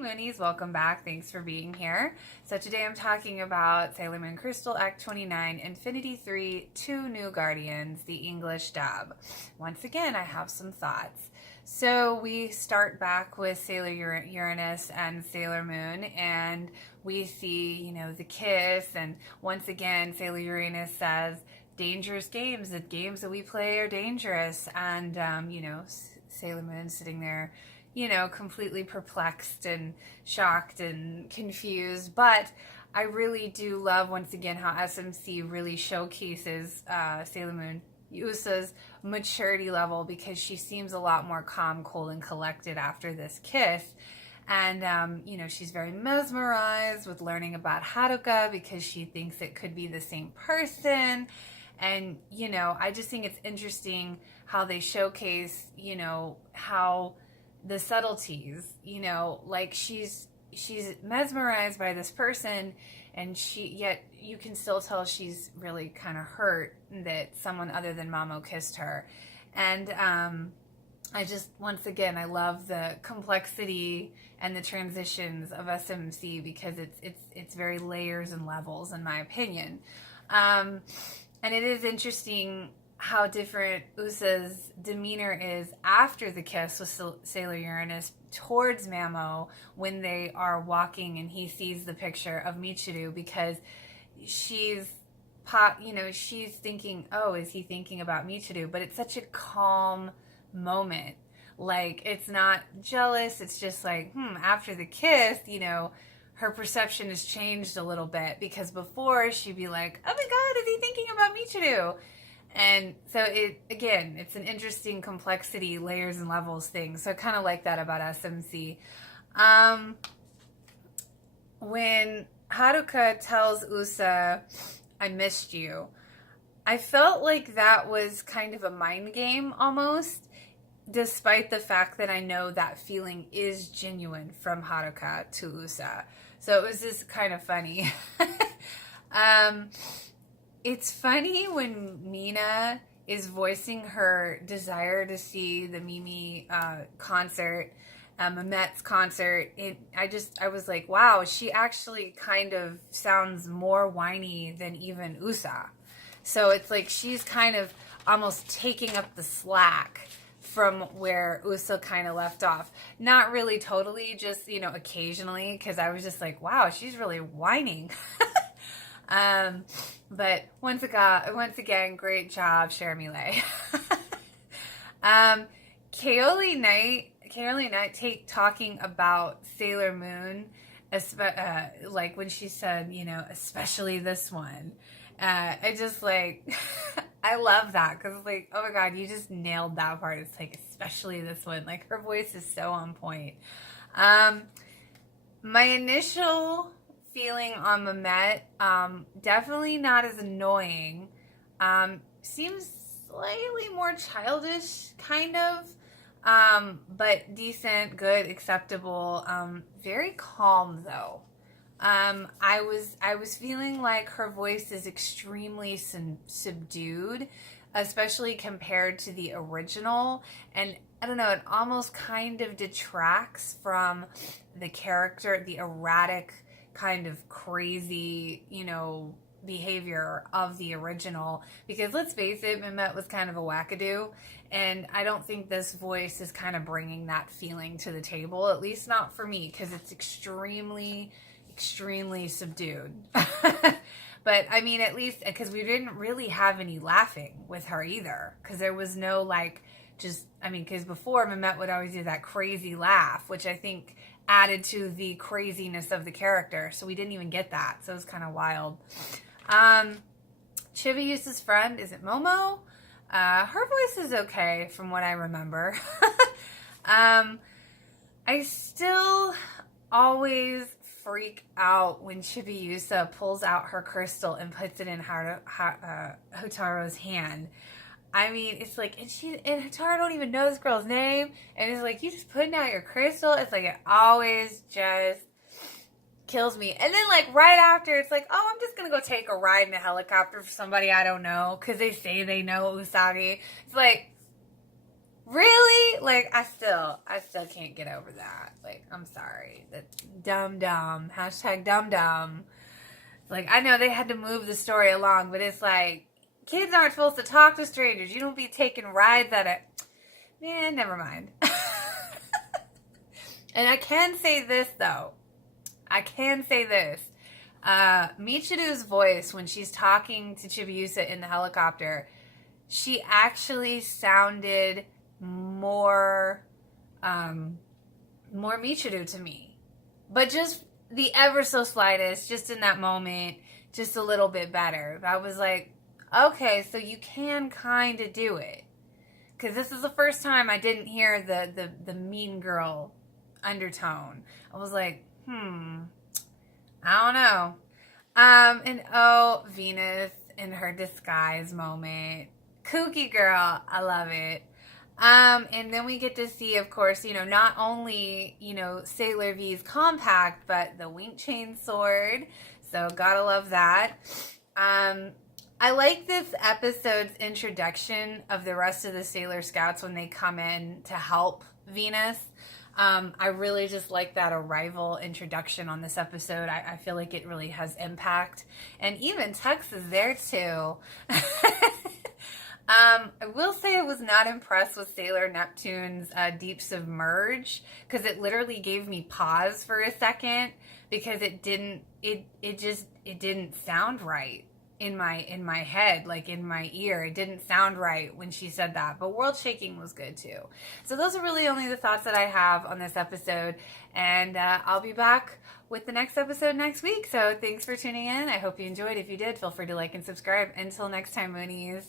Moonies, welcome back. Thanks for being here. So today I'm talking about Sailor Moon Crystal Act 29, Infinity 3, Two New Guardians, the English dub. Once again, I have some thoughts. So we start back with Sailor Uranus and Sailor Moon, and we see, the kiss, and once again, Sailor Uranus says, dangerous games, the games that we play are dangerous, and, Sailor Moon sitting there, completely perplexed and shocked and confused. But I really do love, once again, how SMC really showcases Sailor Moon Usa's maturity level, because she seems a lot more calm, cool, and collected after this kiss. And, she's very mesmerized with learning about Haruka because she thinks it could be the same person. And, I just think it's interesting how they showcase, how the subtleties, like she's mesmerized by this person, and yet you can still tell she's really kind of hurt that someone other than Mamo kissed her. And I just, once again, I love the complexity and the transitions of SMC, because it's very layers and levels, in my opinion. And it is interesting how different Usa's demeanor is after the kiss with Sailor Uranus towards Mamo when they are walking and he sees the picture of Michiru, because she's thinking, oh, is he thinking about Michiru? But it's such a calm moment. Like, it's not jealous. It's just like, after the kiss, her perception has changed a little bit, because before she'd be like, oh my God, is he thinking about Michiru? And so it's an interesting complexity, layers and levels thing. So I kind of like that about SMC. When Haruka tells Usa, I missed you, I felt like that was kind of a mind game almost, despite the fact that I know that feeling is genuine from Haruka to Usa. So it was just kind of funny. It's funny when Mina is voicing her desire to see the Mimi concert, Mehmet's concert. I was like, wow, she actually kind of sounds more whiny than even Usa. So it's like she's kind of almost taking up the slack from where Usa kind of left off. Not really totally, just, occasionally, because I was just like, wow, she's really whining. But once again, great job, Sharmila. Kaoli Knight talking about Sailor Moon, like when she said, especially this one. I just like, I love that, because it's like, oh my God, you just nailed that part. It's like, especially this one. Like, her voice is so on point. My initial feeling on Mehmet, definitely not as annoying. Seems slightly more childish, kind of, but decent, good, acceptable. Very calm though. I was feeling like her voice is extremely subdued, especially compared to the original, and I don't know, it almost kind of detracts from the character, the erratic, kind of crazy, behavior of the original, because let's face it, Mehmet was kind of a wackadoo, and I don't think this voice is kind of bringing that feeling to the table, at least not for me, because it's extremely subdued. But I mean, at least because we didn't really have any laughing with her either, because there was no because before Mehmet would always do that crazy laugh, which I think added to the craziness of the character, so we didn't even get that, so it was kind of wild. Chibiusa's friend, is it Momo? Her voice is okay from what I remember. I still always freak out when Chibiusa pulls out her crystal and puts it in Hotaro's hand. I mean, it's like, and Hotaru don't even know this girl's name, and it's like, you just putting out your crystal. It's like, it always just kills me. And then, like, right after, it's like, oh, I'm just gonna go take a ride in a helicopter for somebody I don't know, because they say they know Usagi. It's like, Really? Like, I still can't get over that. Like, I'm sorry. That's dumb. Hashtag dumb. Like, I know they had to move the story along, but it's like, kids aren't supposed to talk to strangers. You don't be taking rides at it. Man, never mind. And I can say this, though. Michiru's voice when she's talking to Chibiusa in the helicopter, she actually sounded more Michiru to me. But just the ever so slightest, just in that moment, just a little bit better. I was like, okay, so you can kind of do it. Because this is the first time I didn't hear the mean girl undertone. I was like, I don't know. And oh, Venus in her disguise moment. Kooky girl. I love it. And then we get to see, of course, not only, Sailor V's compact, but the Wink Chain sword. So gotta love that. I like this episode's introduction of the rest of the Sailor Scouts when they come in to help Venus. I really just like that arrival introduction on this episode. I feel like it really has impact. And even Tux is there too. I will say I was not impressed with Sailor Neptune's Deep Submerge, because it literally gave me pause for a second, because it didn't sound right in my head, like in my ear. It didn't sound right when she said that, but World Shaking was good too. So those are really only the thoughts that I have on this episode, and I'll be back with the next episode next week. So thanks for tuning in. I hope you enjoyed. If you did, feel free to like and subscribe. Until next time, Moonies.